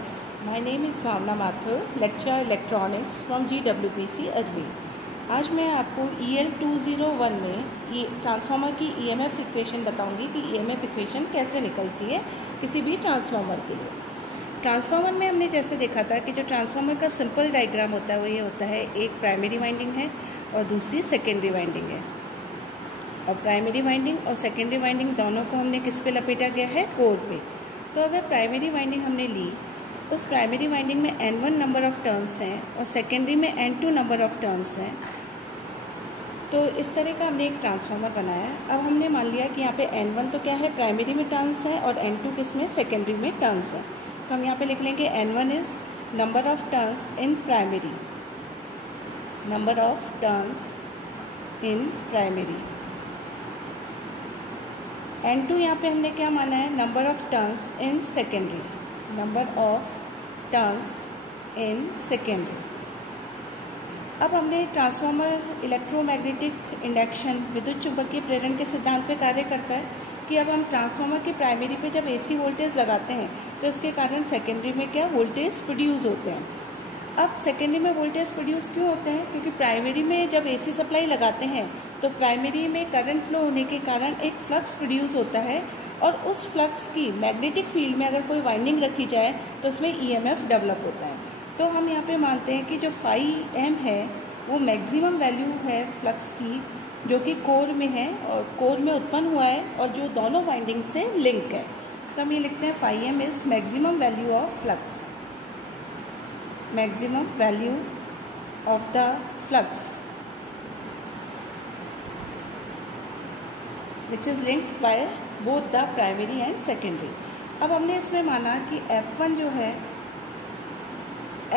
class. My name is Bhavna Mathur, lecturer electronics from GWPC Ajmer. आज मैं आपको EL 201 में ट्रांसफार्मर की EMF इक्वेशन बताऊंगी कि EMF इक्वेशन कैसे निकलती है किसी भी ट्रांसफार्मर के लिए। ट्रांसफार्मर में हमने जैसे देखा था कि जो ट्रांसफार्मर का सिंपल डायग्राम होता है वो ये होता है, एक प्राइमरी वाइंडिंग है और दूसरी सेकेंडरी वाइंडिंग है। और प्राइमरी वाइंडिंग और सेकेंडरी वाइंडिंग दोनों को हमने किस पे लपेटा गया है, कोर पे। तो अगर प्राइमरी वाइंडिंग हमने ली, उस प्राइमरी वाइंडिंग में N1 नंबर ऑफ टर्न्स हैं और सेकेंडरी में N2 नंबर ऑफ टर्न्स हैं। तो इस तरह का हमने एक ट्रांसफार्मर बनाया। अब हमने मान लिया कि यहाँ पे N1 तो क्या है, प्राइमरी में टर्न्स है और N2 किस में, सेकेंडरी में टर्न्स है। तो हम यहाँ पे लिख लेंगे N1 is number of turns in primary, number of turns in primary. N2 यहाँ पे हमने क्या माना है, number of turns in secondary, number of turns in secondary. अब हमने ट्रांसफार्मर इलेक्ट्रोमैग्नेटिक इंडक्शन विद्युत चुंबकीय प्रेरण के सिद्धांत पे कार्य करता है कि अब हम ट्रांसफार्मर की प्राइमरी पे जब AC वोल्टेज लगाते हैं तो इसके कारण सेकेंडरी में क्या वोल्टेज प्रोड्यूस होते हैं। अब सेकेंडरी में वोल्टेज प्रोड्यूस क्यों होते हैं, क्योंकि प्राइमरी में जब AC सप्लाई लगाते हैं तो प्राइमरी में करंट फ्लो होने के कारण एक फ्लक्स प्रोड्यूस होता है और उस फ्लक्स की मैग्नेटिक फील्ड में अगर कोई वाइंडिंग रखी जाए तो उसमें EMF डेवलप होता है। तो हम यहाँ पे मानते हैं कि जो φm है वो मैक्सिमम वैल्यू है फ्लक्स की, जो कि कोर में है और कोर में उत्पन्न हुआ है और जो दोनों वाइंडिंग से लिंक है। तो हम ये लिखते हैं φm is maximum value of flux, maximum value of the flux which is linked by both the primary and secondary. अब हमने इसमें माना कि F1 जो है,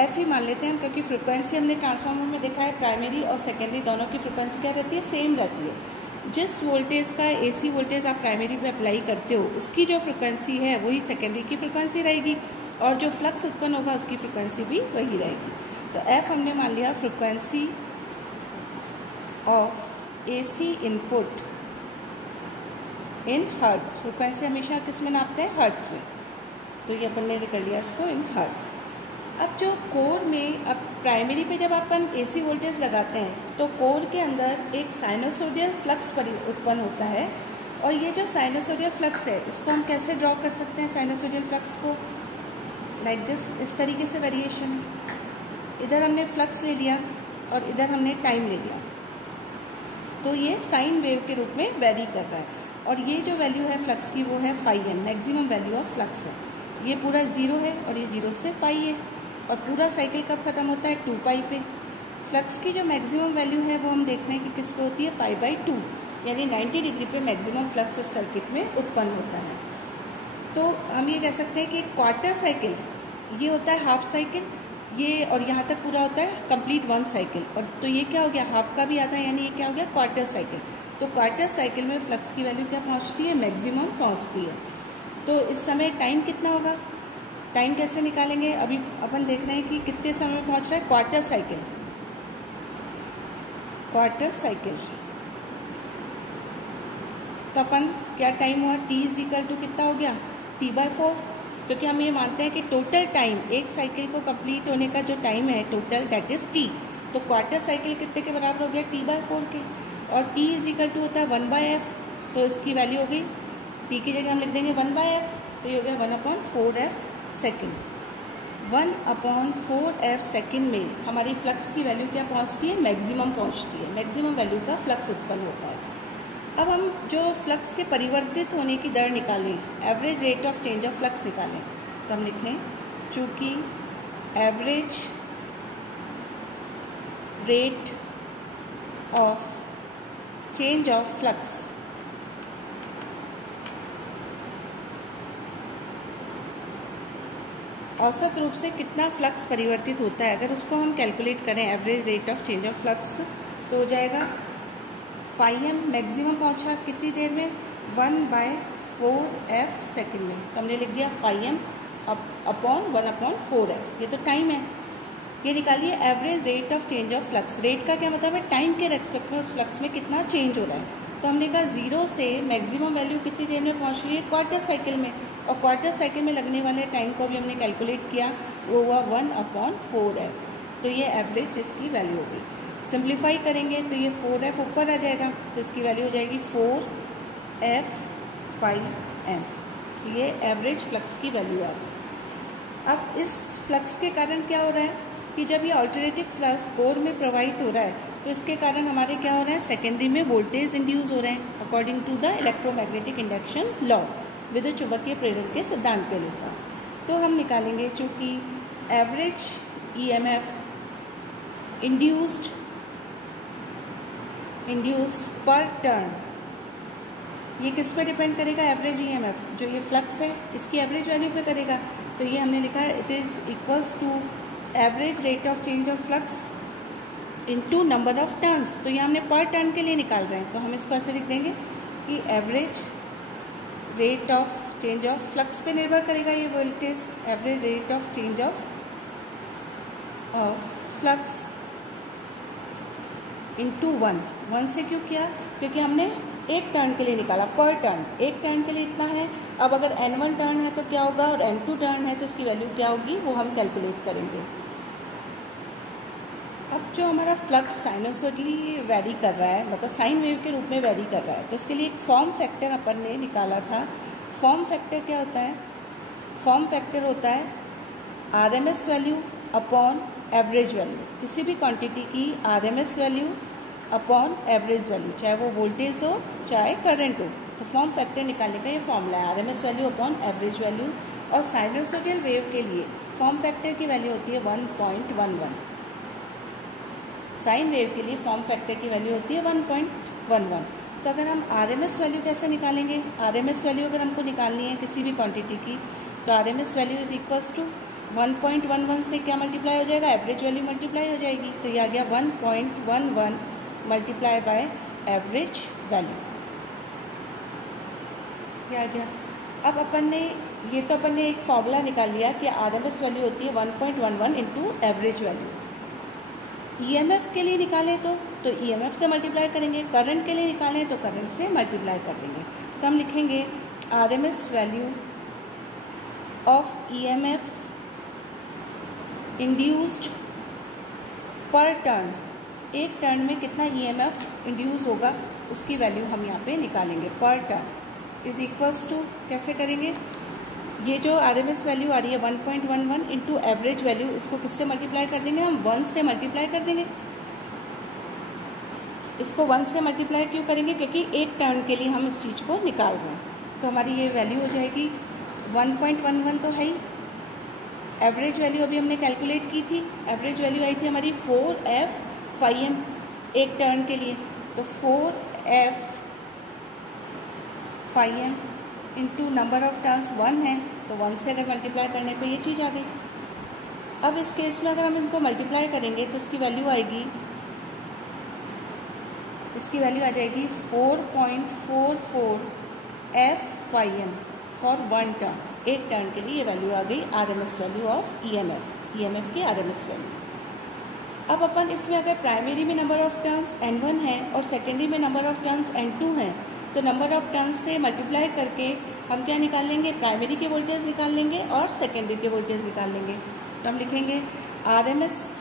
F ही मान लेते हैं हम, क्योंकि फ्रिक्वेंसी हमने ट्रांसफार्मर में देखा है प्राइमरी और सेकेंडरी दोनों की फ्रिक्वेंसी क्या रहती है, सेम रहती है। जिस वोल्टेज का AC वोल्टेज आप प्राइमरी पे अप्लाई करते हो उसकी जो फ्रिक्वेंसी है वही सेकेंडरी की फ्रिक्वेंसी रहेगी और जो फ्लक्स उत्पन्न होगा उसकी फ्रिक्वेंसी भी वही रहेगी। तो F हमने मान लिया frequency of AC input in hertz. Frequency हमेशा किस में नापते हैं, हर्ट्ज में। तो ये अपन ने कर लिया इसको इन हर्ट्ज। अब जो कोर में, अब प्राइमरी पे जब अपन AC वोल्टेज लगाते हैं तो कोर के अंदर एक साइनोसोडियल फ्लक्स उत्पन्न होता है और ये जो साइनोसोडियल फ्लक्स है इसको हम कैसे ड्रॉ कर सकते हैं, साइनोसोडियल फ्लक्स को लाइक दिस, इस तरीके से वेरिएशन है। इधर हमने फ्लक्स ले लिया और इधर हमने टाइम ले लिया, तो ये साइन वेव के रूप में वेरी कर रहा है और ये जो वैल्यू है फ्लक्स की वो है φm, maximum value of flux है। ये पूरा 0 है और ये 0 से पाई है और पूरा साइकिल कब खत्म होता है, 2 पाई पे। फ्लक्स की जो मैक्सिमम वैल्यू है वो हम देख रहे हैं कि किस पे होती है, π/2, यानी 90 डिग्री पे मैक्सिमम फ्लक्स इस सर्किट में उत्पन्न होता है। तो हम ये कह सकते हैं कि क्वार्टर साइकिल ये होता है हाफ साइकिल, ये और यहाँ तक पूरा होता है कंप्लीट 1 साइकिल। और तो ये क्या हो गया, हाफ का भी आता है, यानी ये क्या हो गया, क्वार्टर साइकिल। तो क्वार्टर साइकिल में फ्लक्स की वैल्यू क्या पहुँचती है, मैक्सिमम पहुँचती है। तो इस समय टाइम कितना होगा, टाइम कैसे निकालेंगे, अभी अपन देख रहे हैं कि कितने समय में पहुँच रहा है, क्वार्टर साइकिल, क्वार्टर साइकिल। तो अपन क्या टाइम हुआ, T इज इक्वल टू कितना हो गया, T/4, क्योंकि हम ये मानते हैं कि टोटल टाइम एक साइकिल को कंप्लीट होने का जो टाइम है टोटल, दैट इज T। तो क्वार्टर साइकिल कितने के बराबर हो गया, T/4 के, और T इज इक्वल टू होता है 1/f। तो इसकी वैल्यू हो गई, T की जगह हम लिख देंगे 1/f, तो ये हो गया 1/4f सेकेंड। 1/4f सेकेंड में हमारी फ्लक्स की वैल्यू क्या पहुंचती है, मैक्सिमम पहुंचती है, मैक्सिमम वैल्यू का फ्लक्स उत्पन्न होता है। अब हम जो फ्लक्स के परिवर्तित होने की दर निकालें, average rate of change of flux निकालें, तो हम लिखें चूँकि average rate of change of flux औसत रूप से कितना फ्लक्स परिवर्तित होता है, अगर उसको हम कैलकुलेट करें average rate of change of flux, तो हो जाएगा φm मैक्सिमम पहुंचा कितनी देर में, 1/4f सेकेंड में। तो हमने लिख दिया φm अपॉन 1/4f, ये तो टाइम है। ये निकालिए average rate of change of flux. Rate का क्या मतलब है, टाइम के रेस्पेक्ट में उस फ्लक्स में कितना चेंज हो रहा है। तो हमने कहा 0 से मैक्सिमम वैल्यू कितनी देर में पहुंच रही है, क्वार्टर साइकिल में। और क्वार्टर साइकिल में लगने वाले टाइम को भी हमने कैलकुलेट किया, वो हुआ 1/4f। तो ये एवरेज इसकी वैल्यू होगी। सिंप्लीफाई करेंगे तो ये 4f ऊपर आ जाएगा, तो इसकी वैल्यू हो जाएगी 4f/m। ये एवरेज फ्लक्स की वैल्यू आ गई। अब इस फ्लक्स के कारण क्या हो रहा है कि जब ये अल्टरनेटिंग फ्लक्स कोर में प्रवाहित हो रहा है तो इसके कारण हमारे क्या हो रहा है, सेकेंडरी में वोल्टेज इंड्यूस हो रहे हैं according to the electromagnetic induction law, विद्युत चुंबकीय प्रेरण के सिद्धांत के अनुसार। तो हम निकालेंगे चूँकि एवरेज ईएमएफ इंड्यूस पर टर्न, ये किस पे डिपेंड करेगा, एवरेज ईएमएफ जो ये फ्लक्स है इसकी एवरेज वैल्यू पे करेगा। तो ये हमने लिखा है it is equals to average rate of change of flux into number of turns. तो ये हमने पर टर्न के लिए निकाल रहे हैं, तो हम इसको ऐसे लिख देंगे कि average rate of change of flux पे निर्भर करेगा ये voltage, average rate of change of flux into 1 से क्यों किया, क्योंकि हमने एक टर्न के लिए निकाला, पर टर्न एक टर्न के लिए इतना है। अब अगर n1 टर्न है तो क्या होगा और n2 टर्न है तो इसकी वैल्यू क्या होगी वो हम कैलकुलेट करेंगे। अब जो हमारा फ्लक्स साइनोसॉइडली वेरी कर रहा है, मतलब साइन वेव के रूप में वेरी कर रहा है, तो इसके लिए एक फॉर्म फैक्टर अपन ने निकाला था। फॉर्म फैक्टर क्या होता है, फॉर्म फैक्टर होता है RMS value upon average value, किसी भी क्वांटिटी की RMS value upon average value, चाहे वो वोल्टेज हो चाहे करंट हो। तो फॉर्म फैक्टर निकालने का ये फॉर्मूला है, RMS value upon average value. और साइनोसॉइडल वेव के लिए फॉर्म फैक्टर की वैल्यू होती है 1.11। साइन वेव के लिए फॉर्म फैक्टर की वैल्यू होती है 1.11। तो अगर हम आरएमएस वैल्यू कैसे निकालेंगे, आरएमएस वैल्यू अगर हमको निकालनी है किसी भी क्वांटिटी की, तो RMS value is equals to 1.11 से क्या मल्टीप्लाई हो जाएगा, एवरेज वैल्यू मल्टीप्लाई हो जाएगी। तो ये आ गया 1.11 मल्टीप्लाई बाय एवरेज वैल्यू, ये आ गया। अब अपन ने एक फॉर्मूला निकाल लिया कि आरएमएस वैल्यू होती है 1.11 इंटू एवरेज वैल्यू। ईएमएफ के लिए निकालें तो ईएमएफ से मल्टीप्लाई करेंगे, करंट के लिए निकालें तो करंट से मल्टीप्लाई कर देंगे। तो हम लिखेंगे RMS value of EMF induced पर टर्न, एक टर्न में कितना ईएमएफ इंड्यूस होगा उसकी वैल्यू हम यहाँ पे निकालेंगे, पर टर्न इज इक्वल्स टू, कैसे करेंगे, ये जो आरएमएस वैल्यू आ रही है 1.11 इंटू एवरेज वैल्यू, इसको किससे मल्टीप्लाई कर देंगे, हम 1 से मल्टीप्लाई कर देंगे। इसको 1 से मल्टीप्लाई क्यों करेंगे, क्योंकि एक टर्न के लिए हम इस चीज़ को निकाल रहे हैं। तो हमारी ये वैल्यू हो जाएगी 1.11 तो है ही, एवरेज वैल्यू अभी हमने कैलकुलेट की थी, एवरेज वैल्यू आई थी हमारी 4f/m एक टर्न के लिए। तो 4f/m into number of turns 1 है, तो 1 से अगर मल्टीप्लाई करने पे ये चीज़ आ गई। अब इस केस में अगर हम इनको मल्टीप्लाई करेंगे तो इसकी वैल्यू आ जाएगी 4.44 f/m फॉर 1 टर्न, एक टर्न के लिए ये वैल्यू आ गई आरएमएस वैल्यू ऑफ ईएमएफ की आरएमएस वैल्यू। अब अपन इसमें अगर प्राइमरी में नंबर ऑफ टर्न्स n1 है और सेकेंडरी में नंबर ऑफ टर्न्स n2 हैं, तो नंबर ऑफ टर्न्स से मल्टीप्लाई करके हम क्या निकाल लेंगे, प्राइमरी के वोल्टेज निकाल लेंगे और सेकेंडरी के वोल्टेज निकाल लेंगे। तो हम लिखेंगे RMS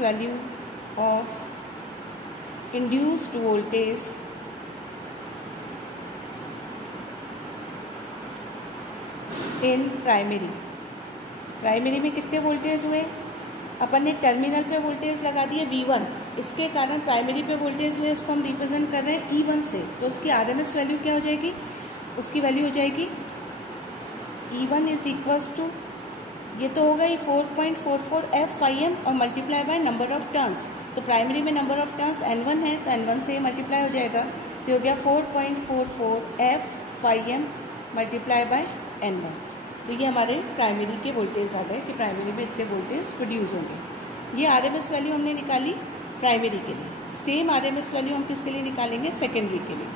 value of induced voltage in primary में कितने वोल्टेज हुए, अपन ने टर्मिनल पे वोल्टेज लगा दिए V1, इसके कारण प्राइमरी पे वोल्टेज हुए, उसको हम रिप्रेजेंट कर रहे हैं E1 से। तो उसकी आरएमएस वैल्यू क्या हो जाएगी, उसकी वैल्यू हो जाएगी E1 इज इक्वल्स टू, ये तो होगा ही 4.44 f/m और multiply by number of turns. तो प्राइमरी में नंबर ऑफ टर्न्स n1 है तो n1 से मल्टीप्लाई हो जाएगा, तो हो गया 4.44 f/m मल्टीप्लाई बाय n1। तो ये हमारे प्राइमरी के वोल्टेज आ गए कि प्राइमरी में इतने वोल्टेज प्रोड्यूस होंगे। ये आरएमएस वैल्यू हमने निकाली प्राइमरी के लिए। सेम आरएमएस वैल्यू हम किसके लिए निकालेंगे, सेकेंडरी के लिए।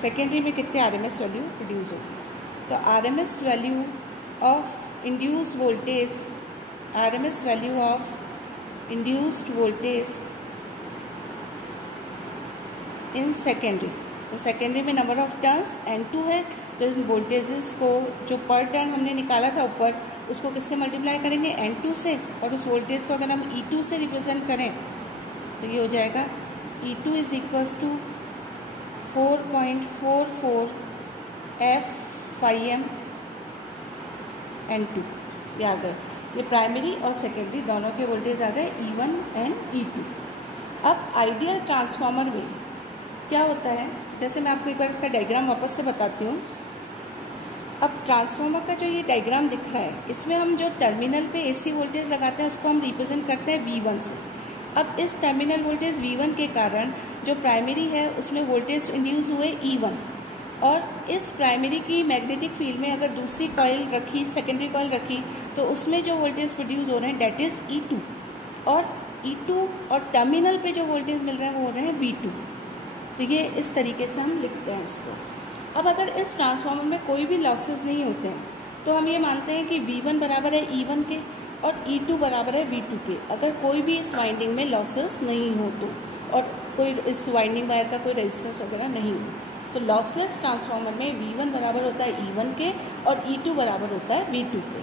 सेकेंडरी में कितने आरएमएस वैल्यू प्रोड्यूस होगी, तो RMS value of induced voltage, RMS value of induced voltage in secondary, तो सेकेंडरी में नंबर ऑफ टर्न्स N2 है, तो इन वोल्टेजेस को जो पर टर्न हमने निकाला था ऊपर उसको किससे मल्टीप्लाई करेंगे, N2 से, और उस वोल्टेज को अगर हम E2 से रिप्रेजेंट करें तो ये हो जाएगा E2 is equals to 4.44 F5M N2। ये आ गए, ये प्राइमरी और सेकेंडरी दोनों के वोल्टेज आ गए E1 एंड E2। अब आइडियल ट्रांसफार्मर में क्या होता है, जैसे मैं आपको एक बार इसका डायग्राम वापस से बताती हूँ। अब ट्रांसफार्मर का जो ये डायग्राम दिख रहा है, इसमें हम जो टर्मिनल पे AC वोल्टेज लगाते हैं उसको हम रिप्रेजेंट करते हैं V1 से। अब इस टर्मिनल वोल्टेज V1 के कारण जो प्राइमरी है उसमें वोल्टेज इंड्यूस हुए E1, और इस प्राइमरी की मैग्नेटिक फील्ड में अगर दूसरी कॉइल रखी, सेकेंडरी कॉइल रखी, तो उसमें जो वोल्टेज प्रोड्यूस हो रहे हैं डेट इज E2, और E2 और टर्मिनल पे जो वोल्टेज मिल रहे हैं वो हो रहे हैं V2। तो ये इस तरीके से हम लिखते हैं इसको। अब अगर इस ट्रांसफार्मर में कोई भी लॉसेस नहीं होते हैं तो हम ये मानते हैं कि V1 बराबर है E1 के और E2 बराबर है V2 के, अगर कोई भी इस वाइंडिंग में लॉसेस नहीं हो तो, और कोई इस वाइंडिंग वायर का कोई रेजिस्टेंस वगैरह नहीं हो, तो लॉसलेस ट्रांसफार्मर में V1 बराबर होता है E1 के और E2 बराबर होता है V2 के।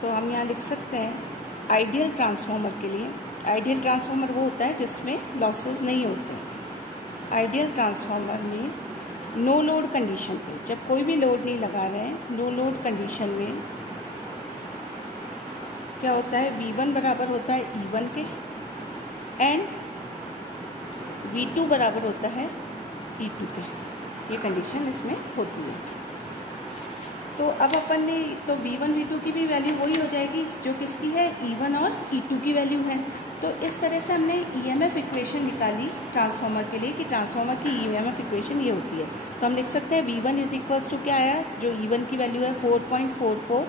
तो हम यहाँ लिख सकते हैं आइडियल ट्रांसफार्मर के लिए, आइडियल ट्रांसफार्मर वो होता है जिसमें लॉसेस नहीं होते। आइडियल ट्रांसफार्मर में नो लोड कंडीशन पे, जब कोई भी लोड नहीं लगा रहे हैं, नो लोड कंडीशन में क्या होता है, V1 बराबर होता है E1 के एंड V2 बराबर होता है E2 के। ये कंडीशन इसमें होती है। तो अब अपन ने तो V1 V2 की भी वैल्यू वही हो जाएगी जो किसकी है, E1 और E2 की वैल्यू है। तो इस तरह से हमने EMF इक्वेशन निकाली ट्रांसफार्मर के लिए कि ट्रांसफार्मर की EMF इक्वेशन ये होती है। तो हम लिख सकते हैं V1 इज इक्वल्स टू क्या आया, जो E1 की वैल्यू है 4.44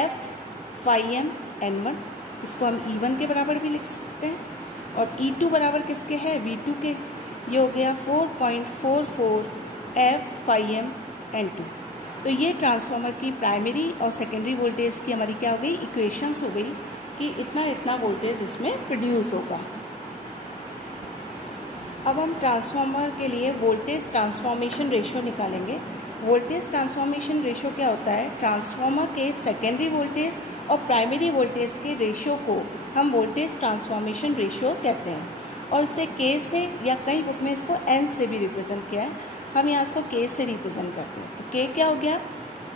F5M N1, इसको हम E1 के बराबर भी लिख सकते हैं, और E2 बराबर किसके है, V2 के। ये हो गया 4.44 F5M N2। तो ये ट्रांसफार्मर की प्राइमरी और सेकेंडरी वोल्टेज की हमारी क्या हो गई, इक्वेशंस हो गई कि इतना इतना वोल्टेज इसमें प्रोड्यूस होगा। अब हम ट्रांसफार्मर के लिए वोल्टेज ट्रांसफॉर्मेशन रेशियो निकालेंगे। वोल्टेज ट्रांसफॉर्मेशन रेशियो क्या होता है, ट्रांसफार्मर के सेकेंडरी वोल्टेज और प्राइमरी वोल्टेज के रेशियो को हम वोल्टेज ट्रांसफॉर्मेशन रेशियो कहते हैं, और इसे K से या कई बुक में इसको N से भी रिप्रेजेंट किया है, हम यहाँ इसको K से रिप्रेजेंट करते हैं। तो K क्या हो गया,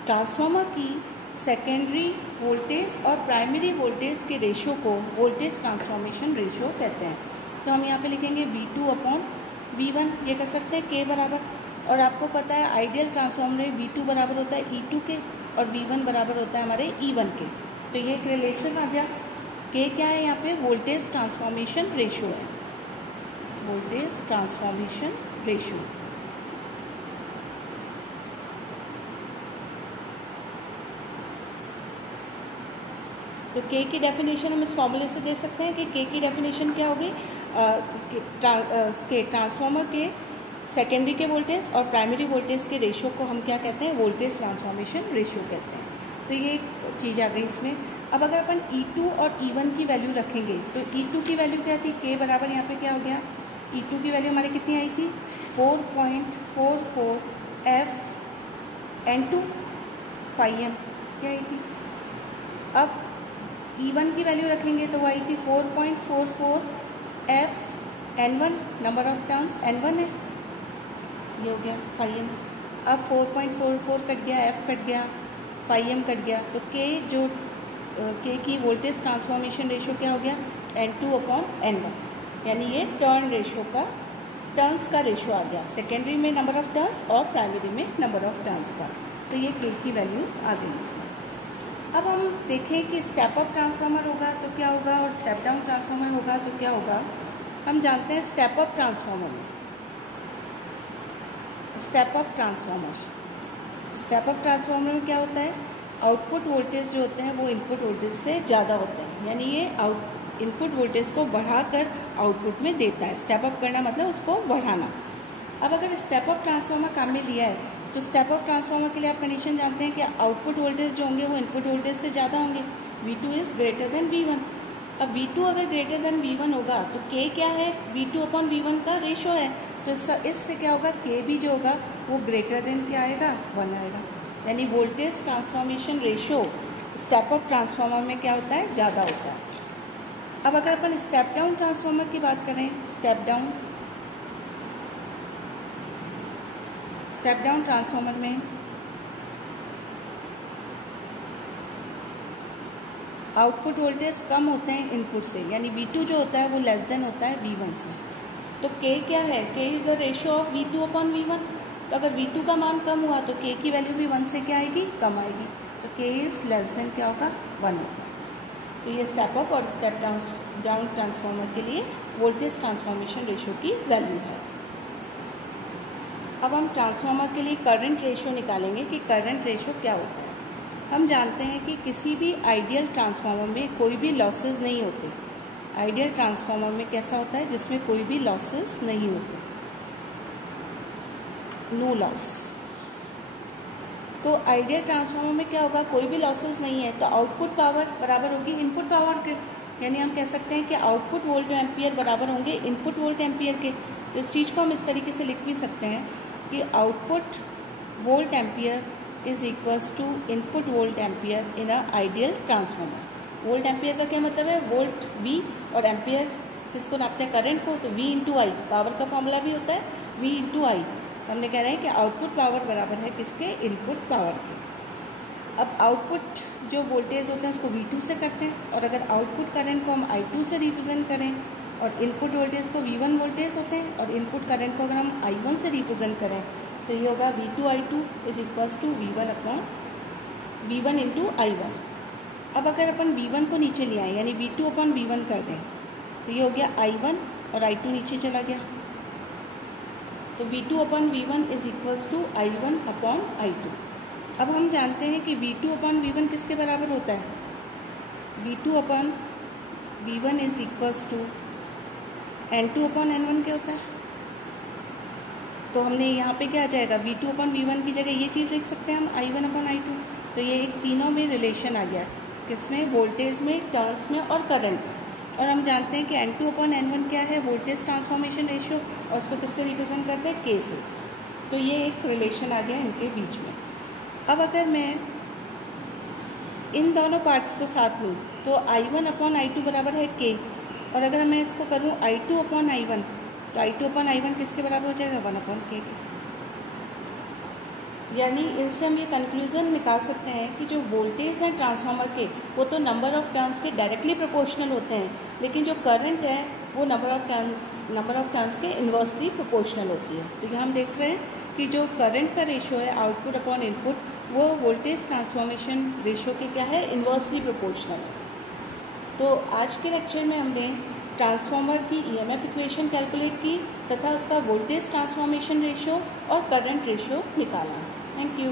ट्रांसफार्मर की सेकेंडरी वोल्टेज और प्राइमरी वोल्टेज के रेशियो को वोल्टेज ट्रांसफॉर्मेशन रेशियो कहते हैं। तो हम यहाँ पे लिखेंगे V2 अपॉन V1, ये कर सकते हैं K बराबर, और आपको पता है आइडियल ट्रांसफार्मर में V2 बराबर होता है E2 के और V1 बराबर होता है हमारे E1 के। तो ये एक रिलेशन आ गया। K क्या है यहाँ पे, वोल्टेज ट्रांसफॉर्मेशन रेशियो है, वोल्टेज ट्रांसफॉर्मेशन रेशियो। तो K की डेफिनेशन हम इस फॉर्मूले से दे सकते हैं कि K की डेफिनेशन क्या होगी, ट्रांसफार्मर के सेकेंडरी के वोल्टेज और प्राइमरी वोल्टेज के रेशियो को हम क्या कहते हैं, वोल्टेज ट्रांसफॉर्मेशन रेशियो कहते हैं। तो ये एक चीज़ आ गई इसमें। अब अगर अपन E2 और E1 की वैल्यू रखेंगे तो E2 की वैल्यू क्या थी, K बराबर यहाँ पे क्या हो गया, E2 की वैल्यू हमारी कितनी आई थी, 4.44 F N2 5M क्या आई थी। अब E1 की वैल्यू रखेंगे तो वो आई थी 4.44 F N1, number of turns N1 है, ये हो गया 5M। अब 4.44 कट गया, F कट गया, 5M कट गया, तो K की वोल्टेज ट्रांसफॉर्मेशन रेशियो क्या हो गया, N2 अपॉन N1, यानी ये टर्न्स का रेशियो आ गया, सेकेंडरी में नंबर ऑफ टर्न्स और प्राइमरी में नंबर ऑफ टर्न्स का। तो ये K की वैल्यू आ गई इसमें। अब हम देखें कि स्टेप अप ट्रांसफार्मर होगा तो क्या होगा और स्टेप डाउन ट्रांसफार्मर होगा तो क्या होगा। हम जानते हैं स्टेप अप ट्रांसफार्मर में, स्टेप अप ट्रांसफार्मर में क्या होता है, आउटपुट वोल्टेज जो होते हैं वो इनपुट वोल्टेज से ज़्यादा होते हैं, यानी ये इनपुट वोल्टेज को बढ़ाकर आउटपुट में देता है। स्टेप अप करना मतलब उसको बढ़ाना। अब अगर स्टेप अप ट्रांसफार्मर काम में लिया है तो स्टेप अप ट्रांसफार्मर के लिए आप कंडीशन जानते हैं कि आउटपुट वोल्टेज जो होंगे वो इनपुट वोल्टेज से ज़्यादा होंगे, V2 is greater than V1। अब V2 अगर ग्रेटर देन V1 होगा तो K क्या है, V2 अपॉन V1 का रेशो है, तो इससे क्या होगा, K भी जो होगा वो ग्रेटर देन क्या आएगा, 1 आएगा। यानी voltage transformation ratio step up transformer में क्या होता है, ज़्यादा होता है। अब अगर अपन स्टेप डाउन ट्रांसफार्मर की बात करें, स्टेप डाउन ट्रांसफार्मर में आउटपुट वोल्टेज कम होते हैं इनपुट से, यानी V2 जो होता है वो लेस देन होता है V1 से। तो K क्या है, K is a ratio of V2 upon V1। तो अगर V2 का मान कम हुआ तो K की वैल्यू भी 1 से क्या आएगी, कम आएगी। तो K इज़ लेस देन क्या होगा, 1 होगा। तो ये स्टेप अप और स्टेप डाउन ट्रांसफार्मर के लिए वोल्टेज ट्रांसफॉर्मेशन रेशो की वैल्यू है। अब हम ट्रांसफार्मर के लिए करंट रेशो निकालेंगे कि करंट रेशो क्या होता है। हम जानते हैं कि किसी भी आइडियल ट्रांसफार्मर में कोई भी लॉसेस नहीं होते। आइडियल ट्रांसफार्मर में कैसा होता है, जिसमें कोई भी लॉसेस नहीं होते, नो लॉस। तो आइडियल ट्रांसफार्मर में क्या होगा, कोई भी लॉसेस नहीं है, तो आउटपुट पावर बराबर होगी इनपुट पावर के। यानी हम कह सकते हैं कि आउटपुट वोल्ट एम्पियर बराबर होंगे इनपुट वोल्ट एम्पियर के। तो इस चीज़ को हम इस तरीके से लिख भी सकते हैं कि output volt ampere is equals to input volt ampere in a ideal transformer. Volt ampere का क्या मतलब है, वोल्ट V और एम्पियर किसको नापते हैं, करंट को। तो V इंटू आई, पावर का फॉर्मूला भी होता है V इंटू आई। तो हमने कह रहे हैं कि आउटपुट पावर बराबर है किसके, इनपुट पावर के। अब आउटपुट जो वोल्टेज होते हैं उसको V2 से करते हैं, और अगर आउटपुट करंट को हम I2 से रिप्रेजेंट करें और इनपुट वोल्टेज को V1 वोल्टेज होते हैं, और इनपुट करंट को अगर हम I1 से रिप्रेजेंट करें तो ये होगा V2 I2 is equals to V1 into I1। अब अगर अपन V1 को नीचे ले आए यानी V2 अपॉन V1 कर दें तो ये हो गया I1 और I2 नीचे चला गया, तो V2 upon V1 is equals to I1 upon I2। अब हम जानते हैं कि V2 अपॉन V1 किसके बराबर होता है, V2 upon V1 is equals to N2 upon N1 क्या होता है। तो हमने यहाँ पे क्या आ जाएगा, V2 अपॉन V1 की जगह ये चीज़ लिख सकते हैं हम I1 अपॉन I2। तो ये एक तीनों में रिलेशन आ गया, किसमें, वोल्टेज में, टर्न्स में और करंट में। और हम जानते हैं कि N2 अपॉन N1 क्या है, वोल्टेज ट्रांसफॉर्मेशन रेशियो, और उसको किससे रिप्रेजेंट करते हैं, K से। तो ये एक रिलेशन आ गया इनके बीच में। अब अगर मैं इन दोनों पार्ट्स को साथ लूँ तो I1 अपॉन I2 बराबर है K, और अगर मैं इसको करूँ I2 अपॉन I1 तो I2 अपॉन I1 किसके बराबर हो जाएगा, 1 अपॉन K के। यानी इनसे हम ये कंक्लूजन निकाल सकते हैं कि जो वोल्टेज हैं ट्रांसफार्मर के वो तो नंबर ऑफ टर्न्स के डायरेक्टली प्रोपोर्शनल होते हैं, लेकिन जो करंट है वो नंबर ऑफ टर्न्स के इन्वर्सली प्रोपोर्शनल होती है। तो यहाँ हम देख रहे हैं कि जो करंट का रेशो है आउटपुट अपॉन इनपुट, वो वोल्टेज ट्रांसफॉर्मेशन रेशो के क्या है, इन्वर्सली प्रोपोर्शनल है। तो आज के लेक्चर में हमने ट्रांसफार्मर की EMF इक्वेशन कैलकुलेट की तथा उसका वोल्टेज ट्रांसफॉर्मेशन रेशो और करंट रेशो निकाला। Thank you.